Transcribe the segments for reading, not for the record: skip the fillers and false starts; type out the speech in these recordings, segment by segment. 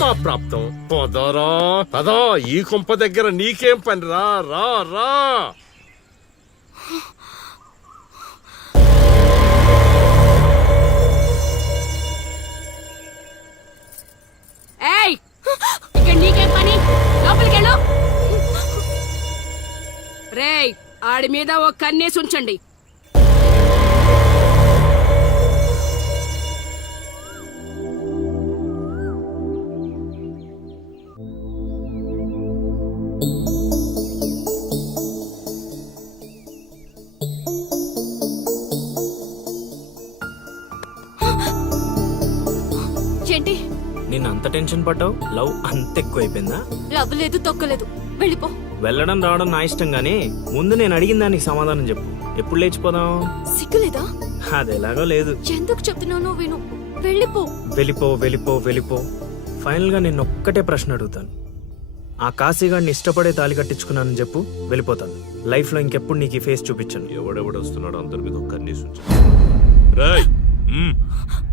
మా ప్రాప్తం. పదరా పదా, ఈ కుంప దగ్గర నీకేం పని? రా రా రా. ఏయ్, ఇక్కడ నీకేం పని? లోపలికెళ్ళు. రేయ్, ఆడి మీద ఓ కన్నేసి ఉంచండి. ఏంటి నేను అంత టెన్షన్ పడ్డావు? లవ్ అంత ఎక్కువైపోయిందా? లవ్ లేదు తొక్కలేదు, వెళ్ళిపో. వెళ్ళడం రావడం నా ఇష్టం గానీ ముందు నేను అడిగిన దానికి సమాధానం చెప్పు. ఎప్పుడు లేచిపోదాం? సిగ్గులేదా? అది ఎలాగో లేదు. ఎందుకు చెప్తున్నానో విను, వెళ్ళిపో. వెళ్ళిపో వెళ్ళిపో వెళ్ళిపో. ఫైనల్ గా నేను ఒక్కటే ప్రశ్న అడుగుతాను. ఆ కాశీగాడిని ఇష్టపడే తాలి కట్టించుకున్నానని చెప్పు, వెళ్ళిపోతాను. లైఫ్ లో ఇంకెప్పుడు నీకు ఈ ఫేస్ చూపించను. ఎవడెవడొస్తున్నాడు అందరి మీద కన్నీసు.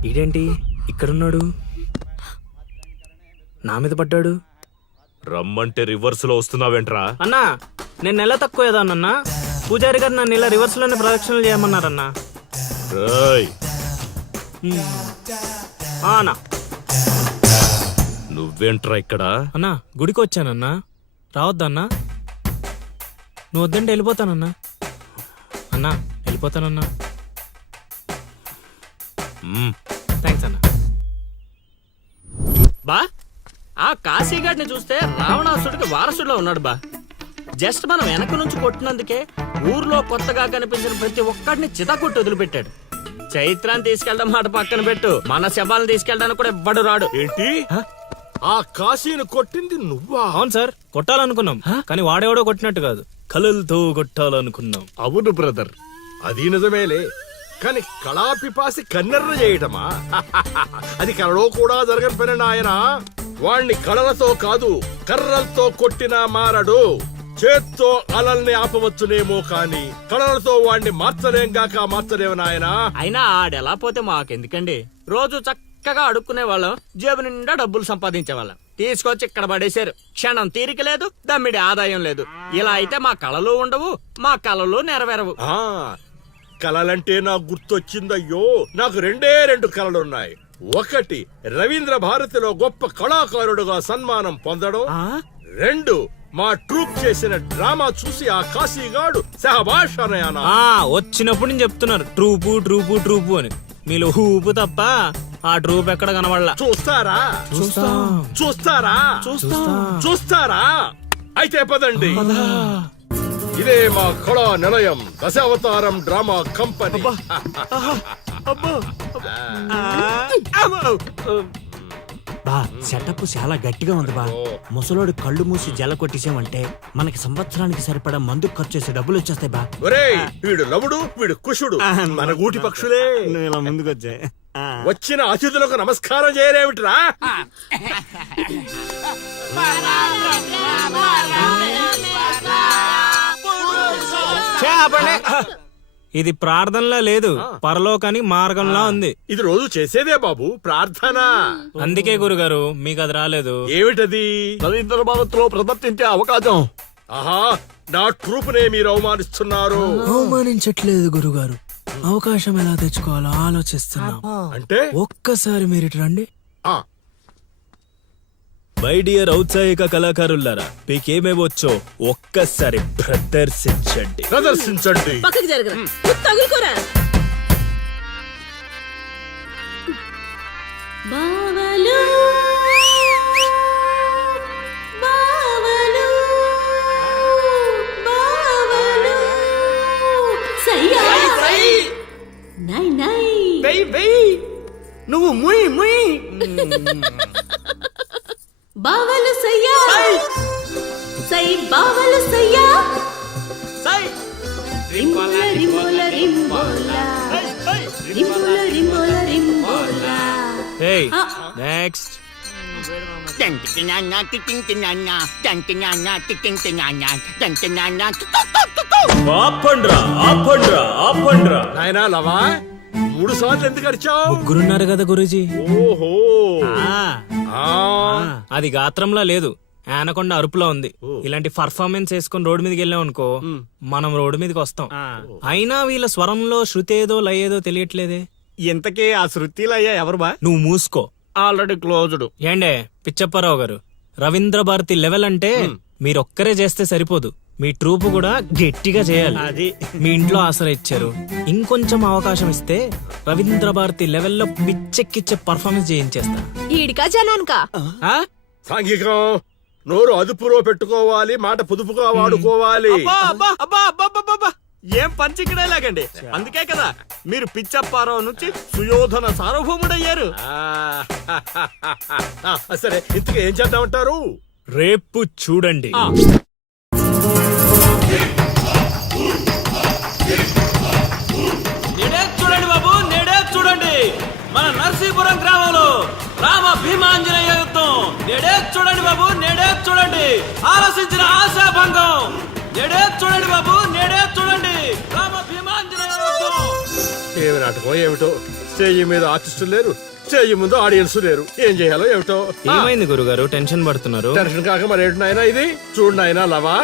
ఇదేంటి ఇక్కడున్నాడు, నా మీద పడ్డాడు? రమ్మంటే రివర్స్ లో వస్తున్నావేంట్రా? అన్నా, నేను నెల తక్కువ ఏదానన్నా. పూజారి గారు నన్ను ఇలా రివర్స్ లోనే ప్రదక్షిణలు చేయమన్నారన్నా. అన్నా నువ్వేంట్రా ఇక్కడ? అన్నా, గుడికి వచ్చానన్నా. రావద్దన్నా? నువ్వు వద్దంటే వెళ్ళిపోతానన్నా. అన్నా, వెళ్ళిపోతానన్నా. థ్యాంక్స్ అన్నా. బా, ఆ కాశీగాడిని చూస్తే రావణాసుడికి వారసుడిలో ఉన్నాడు బా. జస్ట్ మనం వెనక నుంచి కొట్టినందుకే ఊర్లో కొత్తగా కనిపించిన ప్రతి ఒక్కడిని చితకొట్టి వదిలిపెట్టాడు. చైత్రాన్ని తీసుకెళ్ళడం మాట పక్కన పెట్టు, మన శవాలను తీసుకెళ్ళడానికి కూడా ఎవ్వడు రాడు. ఏంటి? ఆ కాశీని కొట్టింది నువ్వా? అవును సార్, కొట్టాలనుకున్నాం కానీ వాడేవాడో కొట్టినట్టు కాదు, కలలతో కొట్టాలనుకున్నాం. అవును బ్రదర్, అది నిజమేలే. కానీ కళాపిపాసి కన్నెర్ర చేయటమా? అది కళలో కూడా జరగని పని నాయన. వాణ్ణి కళలతో కాదు కర్రలతో కొట్టినా మారడు. చేత్తో అలల్ని ఆపవచ్చునేమో కాని కళలతో వాణ్ణి మార్చలేంగాక మార్చలేవు నాయనా. అయినా ఆడెలా పోతే మాకెందుకండి? రోజు చక్కగా అడుక్కునే వాళ్ళం, జేబు నిండా డబ్బులు సంపాదించేవాళ్ళం. తీసుకొచ్చి ఇక్కడ పడేశారు. క్షణం తీరిక లేదు, దమ్మిడి ఆదాయం లేదు. ఇలా అయితే మా కళలు ఉండవు, మా కళలు నెరవేరవు. ఆ కళలంటే నాకు గుర్తొచ్చిందయ్యో. నాకు రెండు కళలున్నాయి. ఒకటి, రవీంద్ర భారతిలో గొప్ప కళాకారుడుగా సన్మానం పొందడం. 2, మా ట్రూప్ చేసిన డ్రామా చూసి ఆ కాశీగాడు సహబాష్ అనయానా. వచ్చినప్పుడు నేను చెప్తున్నారు ట్రూపు ట్రూపు ట్రూపు అని. మీలో ఊపు తప్ప ఆ ట్రూప్ ఎక్కడ కనబడలా. చూస్తారా? చూస్తారా? అయితే పదండి. ఇదే మా కళా నిలయం, దశావతారం డ్రామా కంపెనీ. బా, సెటప్ చాలా గట్టిగా ఉంది బా. ముసలోడు కళ్ళు మూసి జల కొట్టేసామంటే మనకి సంవత్సరానికి సరిపడా మందు ఖర్చు చేసే డబ్బులు వచ్చేస్తాయి బా. ఒరేయ్, వీడు లవుడు, వీడు కుషుడు, మన గూటి పక్షులే. ఇలా ముందుకు వచ్చాయి. వచ్చిన అతిథులకు నమస్కారం చేయలేమిట్రా? ఇది ప్రార్థనలా లేదు, పరలోకాని మార్గంలా ఉంది. ఇది రోజు చేసేదే బాబు, ప్రార్థన. అందుకే గురుగారు మీకు అది రాలేదు. ఏమిటది? రవీంద్ర భారతిలో ప్రదర్శించే అవకాశం. ఆహా, నా ట్రూపునే మీరు అవమానిస్తున్నారు. అవమానించట్లేదు గురుగారు, అవకాశం ఎలా తెచ్చుకోవాలో ఆలోచిస్తున్నాం. అంటే ఒక్కసారి మీరు ఇటు రండి. ఆ మై డియర్ ఔత్సాహిక కళాకారులారా, మీకేమేవచ్చో ఒక్కసారి ప్రదర్శించండి. పక్కకి జరగరా, తగులుకోరా. బావలు బావలు బావలు సయ్యా నై నై నువ్వు ముయ్ ముయ్. బావలు సయ్యా సై బావలు సయ్యా సై రింబోల రింబోల రింబోల రింబోల రింబోల రింబోల. Hey, next. ఆపండ్రా. నాయనా లవా, 3 సార్లు ఎందుకు అరిచావు? ముగ్గురున్నారు కదా గురూజీ. ఓహో, అది గాత్రంలో లేదు, ఆనకొండ అరుపులో ఉంది. ఇలాంటి పర్ఫార్మెన్స్ వేసుకుని రోడ్డు మీదకి వెళ్ళాం అనుకో, మనం రోడ్డు మీదకి వస్తాం. అయినా వీళ్ళ స్వరంలో శృతి ఏదో లయ ఏదో తెలియట్లేదే. ఇంతకీ ఆ శృతిలో అయ్యా ఎవరు బా? నువ్వు మూసుకో. Already closed. ఏండే పిచ్చప్పారావు గారు, రవీంద్ర భారతి లెవెల్ అంటే మీరొక్కరే చేస్తే సరిపోదు, మీ ట్రూప్ కూడా గట్టిగా చేయాలి. అది మీ ఇంట్లో ఆసరా ఇచ్చారు, ఇంకొంచెం అవకాశం ఇస్తే రవీంద్ర భారతి లెవెల్లో పిచ్చెక్కిచ్చే పర్ఫార్మెన్స్ చేయించేస్తా. ఈడికా జనానికా? ఆ? సాంఘికం నోరు అదుపులో పెట్టుకోవాలి, మాట పొదుపుగా వాడుకోవాలి. అబ్బా, అబ్బా, అబ్బా, అబ్బా, అబ్బా, అబ్బా. ఏం పంచిక్కడే లాగండి. అందుకే కదా మీరు పిచ్చప్పారావు నుంచి సుయోధన సార్వభౌముడయ్యారు. సరే ఇంతకీ ఏం చేద్దామంటారు? రేపు చూడండి. నేడే చూడండి బాబు, నేడే చూడండి మన నర్సీపురం గ్రామంలో రామ భీమాంజనేయ యుద్ధం. నేడే చూడండి బాబు, నేడే చూడండి ఆలోచించిన ఆశాభంగం. నేడే చూడండి బాబు, నేడే చూడండి రామ భీమాంజనేయ యుద్ధం. ఏమి నాటకం ఏమిటో, స్టేజ్ మీద ఆర్టిస్టులు లేరు, స్టేజ్ ముందు ఆడియన్స్ లేరు, ఏం చేయాలో ఏమిటో. ఏమైంది గురుగారు, టెన్షన్ పడుతున్నారు? టెన్షన్ కాక మరేంటి నాయనా ఇది? చూడు నాయనా లవా,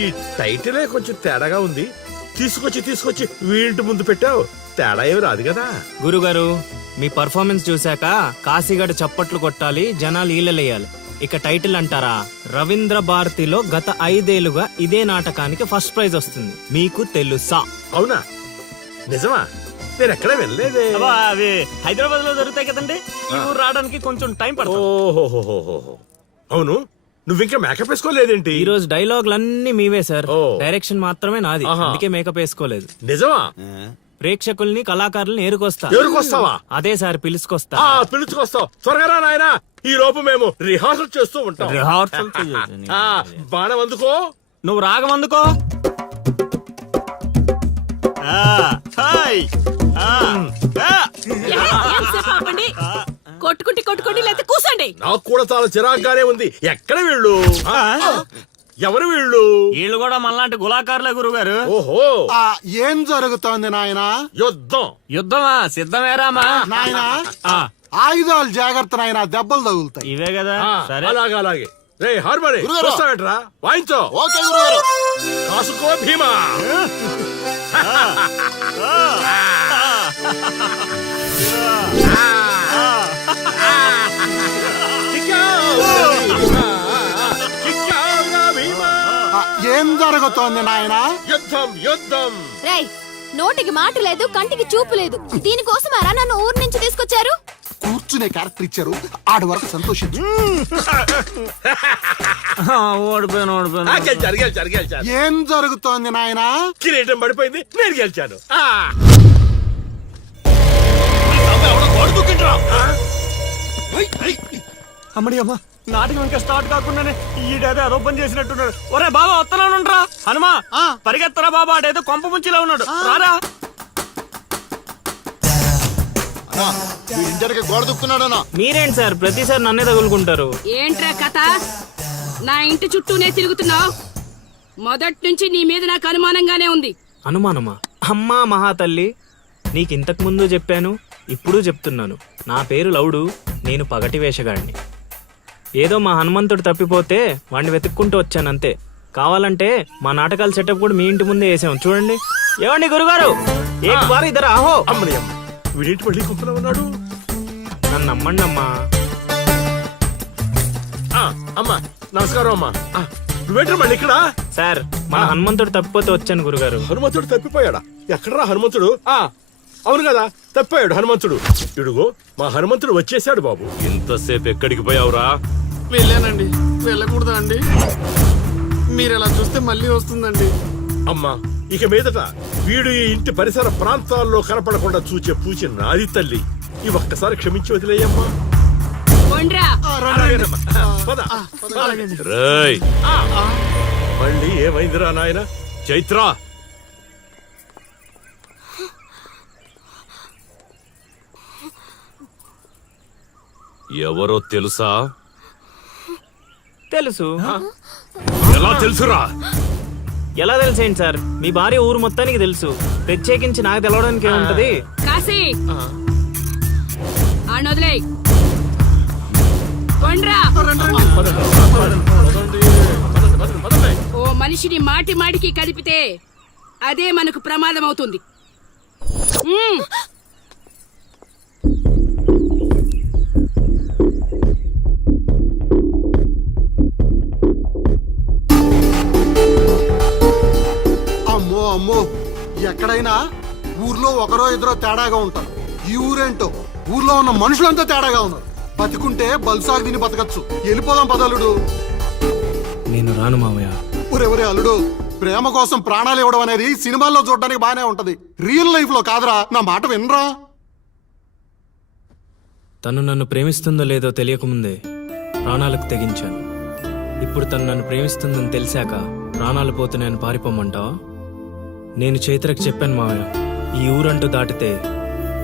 ఈ టైటిలే కొంచెం తేడాగా ఉంది. తీసుకొచ్చి వీడింటి ముందు పెట్టావు, తేడా ఏమి రాదు కదా. గురుగారు, మీ పర్ఫార్మెన్స్ చూశాక కాశీగడ్ చప్పట్లు కొట్టాలి, జనాలు ఈలలేయాలి. ఇక టైటిల్ అంటారా, రవీంద్ర భారతిలో గత 5 ఏళ్లుగా ఇదే నాటకానికి ఫస్ట్ ప్రైజ్ వస్తుంది. మీకు తెలుసా? అవునా? నిజమా? నేను ఎక్కడ వెళ్ళలేదే. అబ్బా, అవి హైదరాబాద్ లో దొరుకుతాయి కదండి. ఈ ఊరు రావడానికి కొంచెం టైం పడుతుంది. ఓహోహోహోహో. అవును, నువ్వింకా మేకప్ వేసుకోలేదేంటి? ఈ రోజు డైలాగులన్నీ మీవే సార్, ఓ. డైరెక్షన్ మాత్రమే నాది, ఆహా. అందుకే మేకప్ వేసుకోలేదు. నిజమా? ప్రేక్షకుల్ని కళాకారుల్ని ఏరుకొస్తా. ఎవరికొస్తావా? అదే సార్, పిలుచుకొస్తా. పిలుచుకొస్తావు, త్వరగా రా నాయనా. ఈ లోపు మేము రిహార్సల్ చేస్తూ ఉంటాం. రిహార్సల్ ఆ, బాణం అందుకో. నువ్వు రాగం అందుకో. కొట్టుకుంటే లేకపోతే కూసండి. నాకు కూడా చాలా చిరాగ్గానే ఉంది. ఎక్కడ వీళ్ళు? ఎవరు వీళ్ళు? వీళ్ళు కూడా మనలాంటి గులాకారులే గురుగారు. ఓహో, ఏం జరుగుతోంది నాయనా? యుద్ధం. యుద్ధమా? సిద్ధమేరామా? నాయనా ఆ, ఆయుధాలు జాగ్రత్త నాయనా, దెబ్బలు తగులుతాయి. ఇవే కదా. సరే అలాగే రే హార్మోని గురుగారు. వస్తావేంట్రా? వాయించో. ఓకే గురుగారు. కాసుకో భీమా. ఆ, ఏం జరుగుతోంది నాయనా? యుద్ధం. రేయ్, నోటికి మాట లేదు, కంటికి చూపు లేదు. దీనికోసమారా నన్ను ఊరు నుంచి తీసుకొచ్చారు? కూర్చునే క్యారెక్టర్ ఇచ్చారు, ఆడి వరకు సంతోషించు. ఓడిపోయాను. గెలిచారు. ఏం జరుగుతోంది నాయనా? కిరీటం పడిపోయింది, నేను గెలిచాను. అమ్మడి అమ్మ, నాటకం ఇంకా స్టార్ట్ కాకుండానే ఈడేదో అదోపం చేసినట్టున్నాడు. ఒరే బాబా, వస్తున్నానుండ్రా. హనుమా, పరిగెత్తరా బాబా, ఆడేదో కొంప ముంచిలా ఉన్నాడు. రారా. ఇంటర్కి గోడ దుక్కున్నాడనా? మీరేంటి సార్ ప్రతిసారి నన్నే తగులుకుంటారు? ఏంట్రా కథ? నా ఇంటి చుట్టూనే తిరుగుతున్నావు. మొదటి నుంచి నీ మీద నాకు అనుమానంగానే ఉంది. అనుమానమా? అమ్మా మహాతల్లి, నీకు ఇంతకు ముందు చెప్పాను, ఇప్పుడు చెప్తున్నాను. నా పేరు లౌడు, నేను పగటి వేషగాడిని. ఏదో మా హనుమంతుడు తప్పిపోతే వాడిని వెతుక్కుంటూ వచ్చానంతే. కావాలంటే మా నాటకాల సెటప్ కూడా మీ ఇంటి ముందే వేసాం, చూడండి. ఏమండి గురుగారు, ఏక్ బార్ ఇద్దరు ఆహో. అమ్మని అమ్మ, వీడేంటి మళ్ళీ కుంపలో ఉన్నాడు? నన్ను నమ్మండి అమ్మా. అమ్మా నమస్కారం అమ్మా. నువ్వేంటి మళ్ళీ ఇక్కడ? సార్, మా హనుమంతుడు తప్పిపోతే వచ్చాను గురుగారు. హనుమంతుడు తప్పిపోయాడా? ఎక్కడరా హనుమంతుడు? అవును కదా, తప్పిపోయాడు హనుమంతుడు. ఇడుగో మా హనుమంతుడు వచ్చేసాడు బాబు. ఇంతసేపు ఎక్కడికి పోయావురా? వెళ్ళానండి. వెళ్ళకూడదా అండి? మీరు ఎలా చూస్తే మళ్ళీ వస్తుందండి. అమ్మా, ఇక మీదట వీడు ఈ ఇంటి పరిసర ప్రాంతాల్లో కనపడకుండా చూచే పూచి నాది తల్లి. ఈ ఒక్కసారి క్షమించి వదిలేయమ్మా. కొండ్రా. అలాగేనమ్మా. పద. రేయ్, మళ్ళీ ఏమైందిరా నాయన? చైత్ర, ఎవరో తెలుసా? తెలుసు. ఎలా తెలుసురా? ఎలా తెలిసేంటి సార్, మీ భార్య ఊరు మొత్తానికి తెలుసు. ప్రత్యేకించి నాకు తెలవడానికి ఏముంటది? కాశీ, ఆడొదిలే. కొండ్రా ఓ మనిషిని మాటి మాటికి కదిపితే అదే మనకు ప్రమాదం అవుతుంది. మ్మ్. అమ్మో అమ్మో, ఎక్కడైనా ఊర్లో ఒకరో ఇద్దరో తేడాగా ఉంటారు. ఈ ఊరేంటో ఊర్లో ఉన్న మనుషులంతా తేడాగా ఉన్నారు. బతికుంటే బల్సాగు తిని బతకచ్చు. వెళ్ళిపోదాం పదలుడు. నేను రాను మావయ్య. ఒరే అల్లుడు, ప్రేమ కోసం ప్రాణాలు ఇవ్వడం అనేది సినిమాల్లో చూడడానికి బానే ఉంటది, రియల్ లైఫ్ లో కాదురా. నా మాట వినరా? తను నన్ను ప్రేమిస్తుందో లేదో తెలియకముందే ప్రాణాలకు తెగించాను. ఇప్పుడు తను నన్ను ప్రేమిస్తుందని తెలిసాక ప్రాణాలు పోతున్నాయని పారిపోమంటావా? నేను చైత్రకి చెప్పాను మావయ్య, ఈ ఊరంటూ దాటితే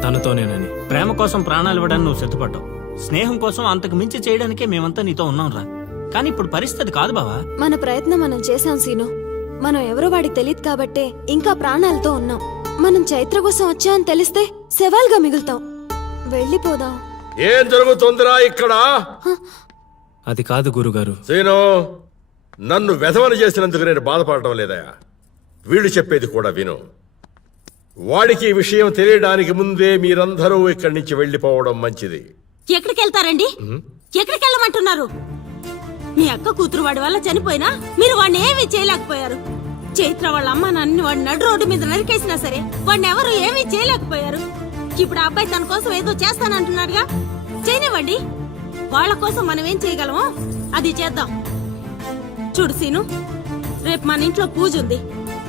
తనతోనేనని. ప్రేమ కోసం ప్రాణాలు ఇవ్వడానికి నువ్వు సిద్ధపడ్డావు. స్నేహం కోసం అంతకు మించి చేయడానికే మేమంతా నీతో ఉన్నాం రా. కానీ ఇప్పుడు పరిస్థితి కాదు బావా. మన ప్రయత్నం మనం చేశాం సీను. మనం ఎవరో వాడికి తెలియదు కాబట్టే ఇంకా ప్రాణాలతో ఉన్నాం. మనం చైత్ర కోసం వచ్చామని తెలిస్తే శవాలుగా మిగులుతాం. వెళ్ళిపోదాం. ఏం జరుగుతుందిరా ఇక్కడ? అది కాదు గురుగారు. సీను, నన్ను వెధవని చేసినందుకు నేను బాధపడటం లేదా? వీళ్ళు చెప్పేది కూడా విను. వాడికి ఈ విషయం తెలియడానికి ముందే మీరందరూ ఇక్కడి నుంచి వెళ్ళిపోవడం మంచిది. ఎక్కడికి వెళ్తారండి? ఎక్కడికి వెళ్ళమంటున్నారు? మీ అక్క కూతురు వాడి వల్ల చనిపోయినా మీరు వాడిని ఏమీ చేయలేకపోయారు. చైత్ర వాళ్ళ అమ్మ నాన్నని వాడిని నడు రోడ్డు మీద నరికేసినా సరే వాడిని ఎవరు ఏమీ చేయలేకపోయారు. ఇప్పుడు ఆ అబ్బాయి తన కోసం ఏదో చేస్తానంటున్నాడుగా, చేయనివ్వండి. వాళ్ళ కోసం మనం ఏం చేయగలమో అది చేద్దాం. చూడు సీను, రేపు మన ఇంట్లో పూజ ఉంది.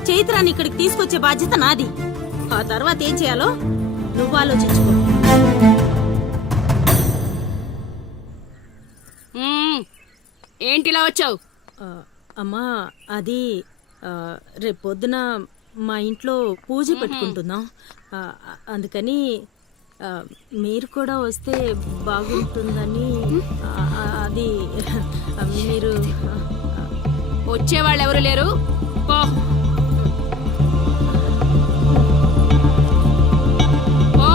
చైత్రాన్ని ఇక్కడికి తీసుకొచ్చే బాధ్యత నాది. ఆ తర్వాత ఏం చేయాలో నువ్వు ఆలోచించుకో. మ్మ్. ఏంటిలా వచ్చావు? అమ్మా, అది రేపు పొద్దున మా ఇంట్లో పూజ పెట్టుకుంటున్నాం. అందుకని మీరు కూడా వస్తే బాగుంటుందని. అది మీరు వచ్చేవాళ్ళు ఎవరు లేరు, పో. పో.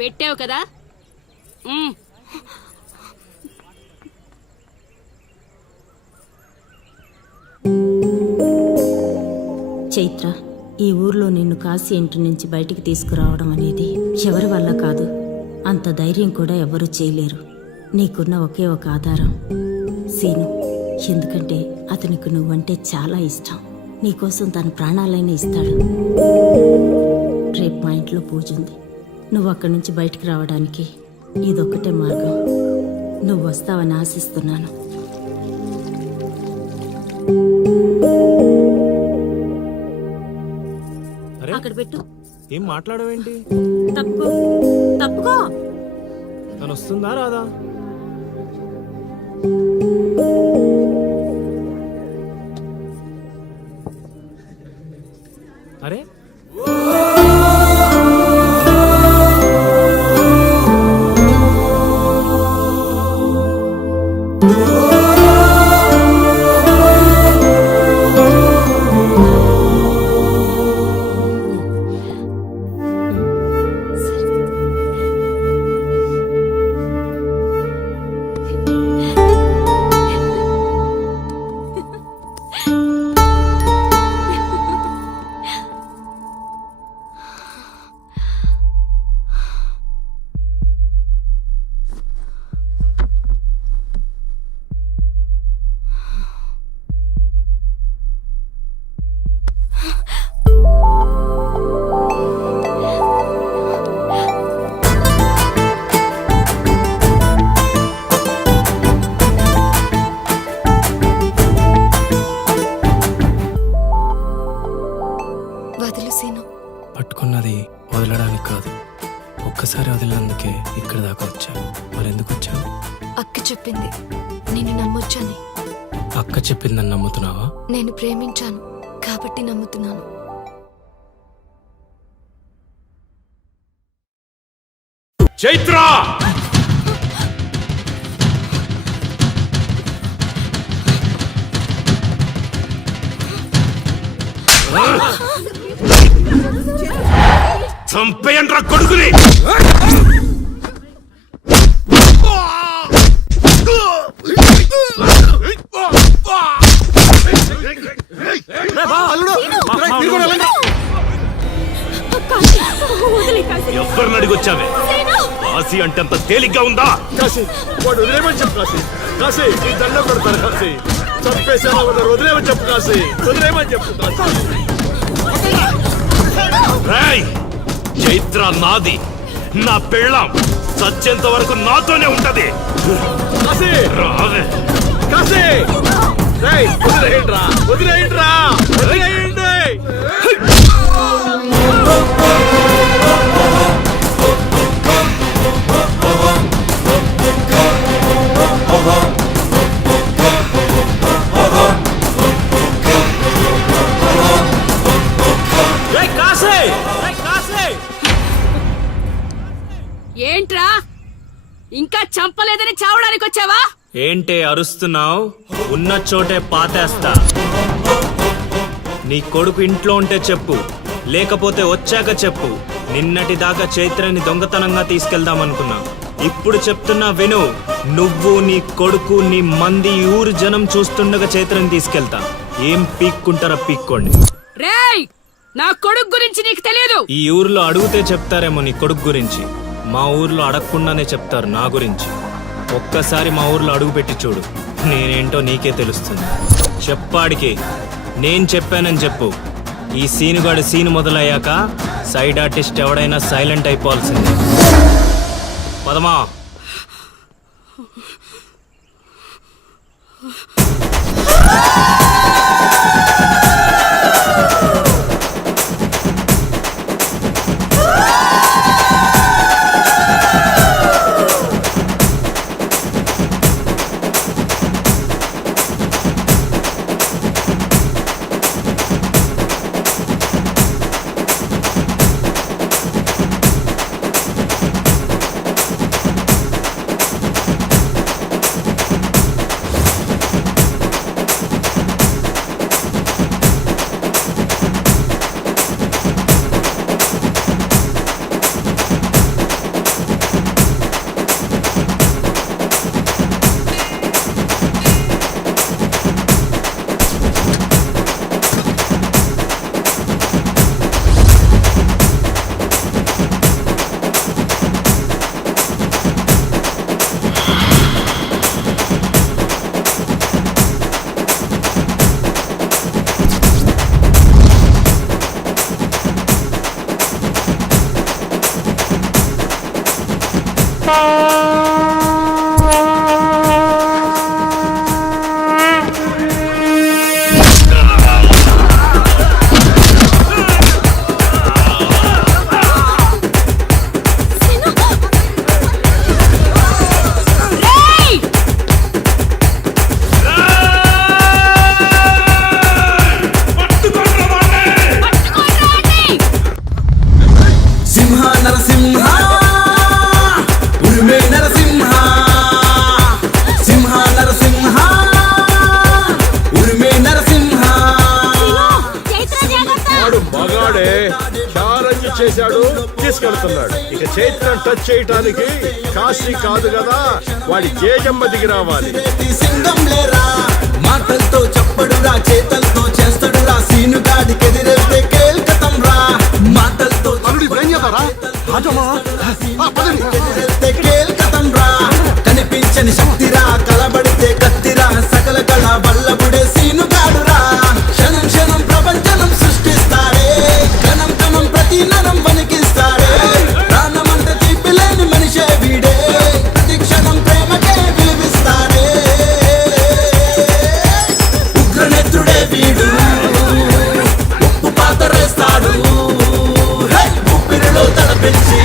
పెట్టావు కదా. మ్మ్. చైత్ర, ఈ ఊర్లో నిన్ను కాశీ ఇంటి నుంచి బయటికి తీసుకురావడం అనేది ఎవరి వల్ల కాదు. అంత ధైర్యం కూడా ఎవరు చేయలేరు. నీకున్న ఒకే ఒక ఆధారం సీను. ఎందుకంటే అతనికి నువ్వంటే చాలా ఇష్టం. నీకోసం తన ప్రాణాలైనా ఇస్తాడు. రేపు మా ఇంట్లో పూజ ఉంది. నువ్వు అక్కడి నుంచి బయటికి రావడానికి ఇదొక్కటే మార్గం. నువ్వు వస్తావని ఆశిస్తున్నాను. అరే, అక్కడ పెట్టు. ఏం మాట్లాడవేంటి? తప్పుకో, తప్పుకో. తను వస్తుందా రాదా? అరే, వదిలు సీను. పట్టుకున్నది వదలడానికి కాదు, ఒక్కసారి వదిలినందుకే ఇక్కడ దాకా వచ్చా. మరెందుకు వచ్చావు? అక్క చెప్పింది, నేను నమ్మొచ్చని. అక్క చెప్పిందని నమ్ముతున్నావా? నేను ప్రేమించాను కాబట్టి నమ్ముతున్నాను. చైత్ర! చంపేయండ్రా కొడుకుని. అల్లుడు రేయ్, మీరు కూడా వెళ్ళండి. వదిలే కాశీ. ఎవరిని అడిగొచ్చావే? కాశీ అంటే అంత తేలిగ్గా ఉందా? కాశీ వాడు వదిలేమని చెప్పు. కాశీ కాశీ నీ దండం పెడతాను. కాశీ చంపేసేలా ఉన్నారు, వదిలేమని చెప్పు. కాశీ వదిలేమని చెప్పు. రేయ్, చైత్ర నాది, నా పెళ్ళాం. చచ్చేంత వరకు నాతోనే ఉంటది. కాశీ రావే. కాశీ రేయ్, వదిలేయండిరా, వదిలేయండిరా, వదిలేయండి. ఏంట్రా ఇంకా చంపలేదని చావడానికి వచ్చావా? ఏంటే అరుస్తున్నావు? ఉన్న చోటే పాతేస్తా. నీ కొడుకు ఇంట్లో ఉంటే చెప్పు, లేకపోతే వచ్చాక చెప్పు. నిన్నటి దాకా చైత్రని దొంగతనంగా తీసుకెళ్దామనుకున్నా. ఇప్పుడు చెప్తున్నా విను. నువ్వు, నీ కొడుకు, నీ మంది, ఊరు జనం చూస్తుండగా చైత్రని తీసుకెళ్తా. ఏం పీక్కుంటారా పీక్కోండి. రేయ్, నా కొడుకు గురించి నీకు తెలియదు. ఈ ఊర్లో అడిగితే చెప్తారేమో నీ కొడుకు గురించి. మా ఊర్లో అడగకుండానే చెప్తారు నా గురించి. ఒక్కసారి మా ఊర్లో అడుగు పెట్టి చూడు, నేనేంటో నీకే తెలుస్తుంది. చెప్పాడికి నేను చెప్పానని చెప్పు. ఈ సీనుగాడి సీను మొదలయ్యాక సైడ్ ఆర్టిస్ట్ ఎవడైనా సైలెంట్ అయిపోవాల్సిందే. పదమా. చేశాడు, తీసుకెళ్తున్నాడు. ఇక చైత్రం టచ్ చేయటానికి కాశీ కాదు కదా, వాడి జేజమ్మ దిగి రావాలి. మాటలతో చెప్పడురా, చేతలతో చేస్తాడురా, సీనుగాడికి ఎదిరేస్తే కేల్కతం రా. మాటలతో ఎదిరేస్తే కేల్కతం రా. కనిపించని శక్తిరా, కలబడితే కత్తిరా, సకల కళ వల్లబుడే సీనుగాడురా. క్షణం క్షణం ప్రపంచనం సృష్టిస్తాడే, కణం కణం ప్రతి నరం వణికిస్తాడే. ప్రాణమంటే తీపిలేని మనిషే వీడే, ప్రతి క్షణం ప్రేమకే విలువిస్తాడే. ఉగ్రనేత్రుడే వీడు, ఉప్పు పాతరేస్తాడు. ఊపిరిలో తలపెంచి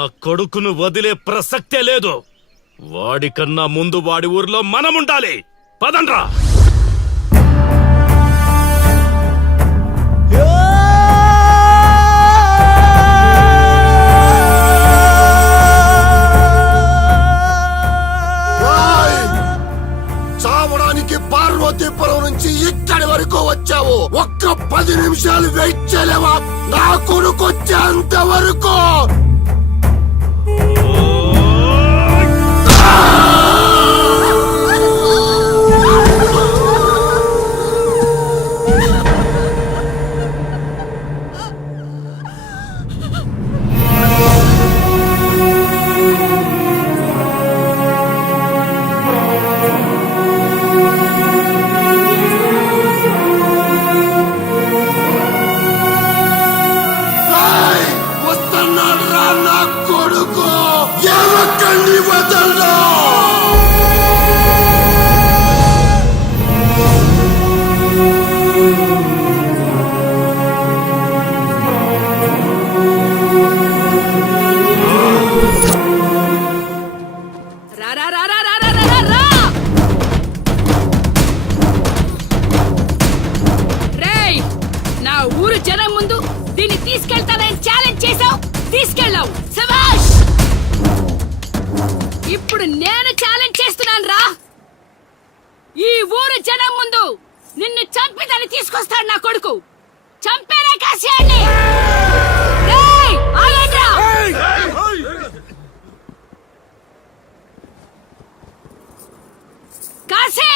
నా కొడుకును వదిలే ప్రసక్తే లేదు. వాడికన్నా ముందు వాడి ఊర్లో మనముండాలి. పదండ్రా. చావడానికి పార్వతీపురం నుంచి ఇక్కడి వరకు వచ్చావు. ఒక్క 10 నిమిషాలు వెయిట్ చేయలేవా? నా కొడుకు వచ్చేంత వరకు. వస్తున్నాడు రా నా కొడుకు. ఎవరికండి వదలరా. రా రా రా రా రా రా రా రా రా. రేయ్, నా ఊరు జనం ముందు దీన్ని తీసుకెళ్తానని ఛాలెంజ్ చేసావు, తీసుకెళ్ళావు. శభాష్. ఇప్పుడు నేను ఛాలెంజ్ చేస్తున్నాను రా. ఈ ఊరు జనం ముందు నిన్ను చంపి దాన్ని తీసుకొస్తాడు నా కొడుకు. చంపేరా కాశీయాన్ని. రేయ్, ఆగండ్రా. కాశీ.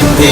Ding